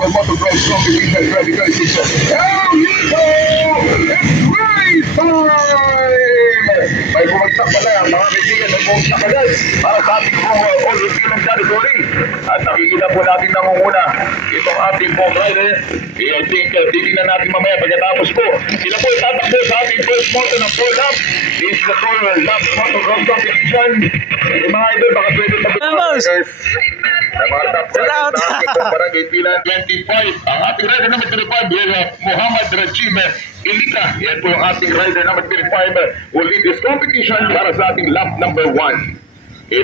Well, motocross competition 2026. Here we go! It's race time! May bumagsak pala ang mga kaibigan. May bumagsak agad para sa ating pong all-Filipino category. At nakikita po natin nangunguna itong ating pong rider. I think titignan natin mamaya pagkatapos po. Sila po itatakbo sa ating first moto ng 4 lap. This is the 4 lap motocross competition. Mga idol, baka pwede Vamos! mga top riders na ating pong barangay pila 25. Ang ating rider number 25, Muhammad Rajib Ilika. Yan po yung ating rider number 25 will lead this competition para sa ating lap number 1.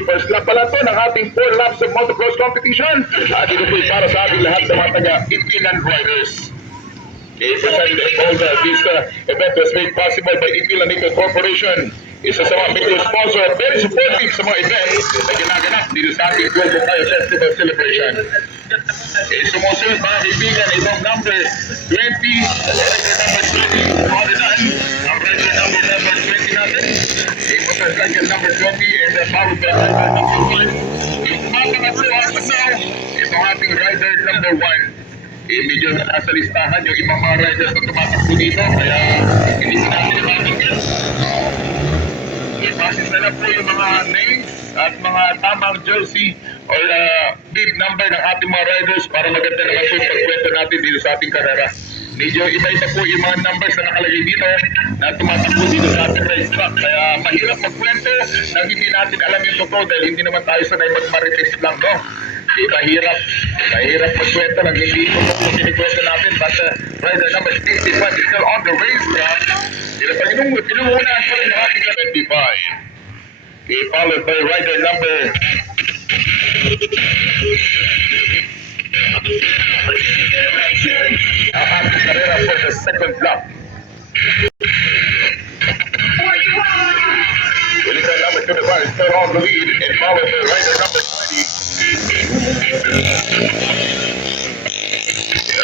First lap pala to ng ating 4 laps of motocross competition. At ito po para sa ating lahat ng mga taga-Ipilan riders. All this event was made possible by Ipilan Nickel Corporation. Isa sa mga major sponsor, very supportive sa mga events na ginaganap dito sa ating Global Fire Festival Celebration. Sumusunod mga kaibigan, itong number 20, rider number 20, Maulinan, ang rider number 20 natin, motorcycle number 20, and the power belt rider number 1. Yung mga nakasuha sa now, itong ating rider number 1. Medyo nasa listahan yung ibang mga riders na tumatakbo dito, kaya hindi na natin imatingin. Basis na lang po yung mga names at mga tamang jersey or bib number ng ating mga riders para maganda naman po yung pagkwento natin dito sa ating karera. Medyo iba-iba po yung mga numbers na nakalagay dito na tumatakbo dito sa ating racetrack. Kaya mahirap magkwento na hindi natin alam yung totoo dahil hindi naman tayo sanay mag-marites lang, no? Mahirap magkwento lang, hindi ito po kinikwento natin. But rider number 65 is still on the racetrack. Pinungunahan pa rin ang ating 25. Followed by rider number 41. Ang ating karera for the second lap. Rider number 25 is still on the lead and followed by rider number 20.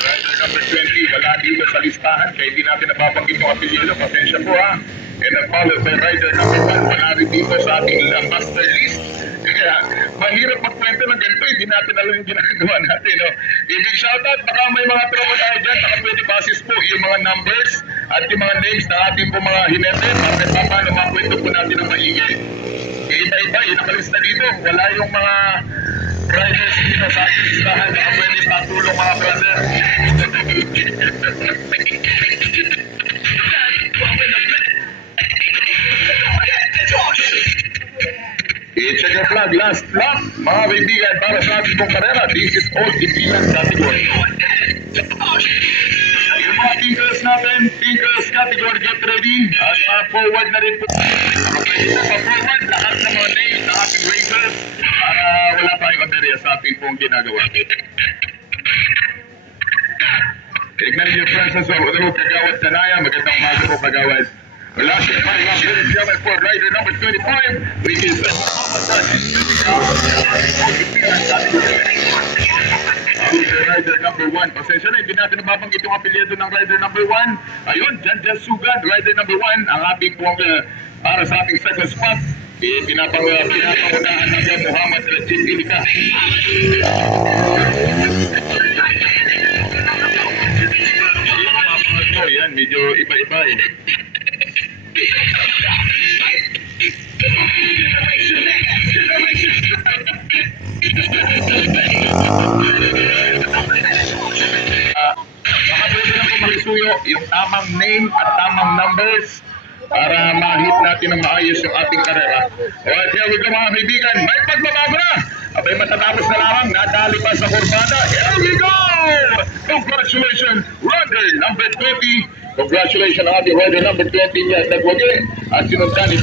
Rider number 20, wala dito sa listahan kaya hindi natin nababanggit yung apelyido. Pasensya po ha. And then followed by rider number 1, wala rin dito sa ating master list. Kaya mahirap magkwento ng ganito, hindi natin alam yung ginagawa natin. No? Big shoutout, baka may mga tropa tayo dyan, baka pwede basis po yung mga numbers at yung mga names na ating po mga hinete, para paano makwento po natin ang maingay. Iba-iba, yung nakalista dito, wala yung mga riders dito sa ating listahan, baka pwede patulong mga brother. I-check your flag, last lap, mga kaibigan, para sa ating pong karera. This is all Ipilan category. Yung mga thinkers natin, thinkers category, get ready. At forward na rin po. Pa-forward lahat ng mga names na ating racers para wala tayong aberya sa ating pong ginagawa. Tignan niyo yung presence of Kagawad Tanaya. Magandang umaga po, Kagawad. Last year, my last ladies and gentlemen, for rider number 25, which is rider number 1. Pasensya na, hindi natin nababanggit yung apelyido ng rider number 1. Ayun, Jan Sugan, rider number 1, ang ating pong para sa ating second spot. Pinapangunahan ng Muhammad Rajib Ilika. Yan, medyo iba-iba eh. Makapwede lang po makisuyo yung tamang name at tamang numbers para ma-hit natin ng maayos yung ating karera. Alright, here we go mga kaibigan. May pagbabago na! Abay matatapos na lamang, nadali pa sa kurbada. Here we go! Congratulations, rider number 20. Congratulations ang ating rider number 20 niya, Dagwage. At sinundan ito.